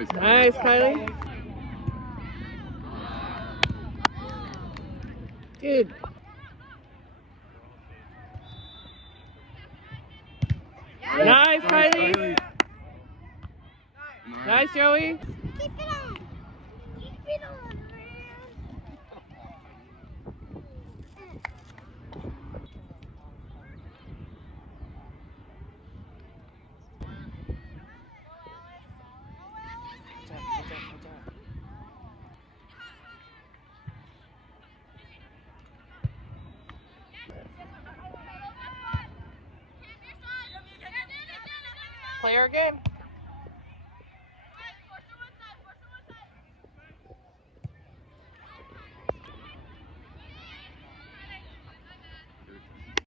Nice, Kylie. Good. Nice, Kylie. Nice, Joey. Keep it on. Keep it on, man. Player again.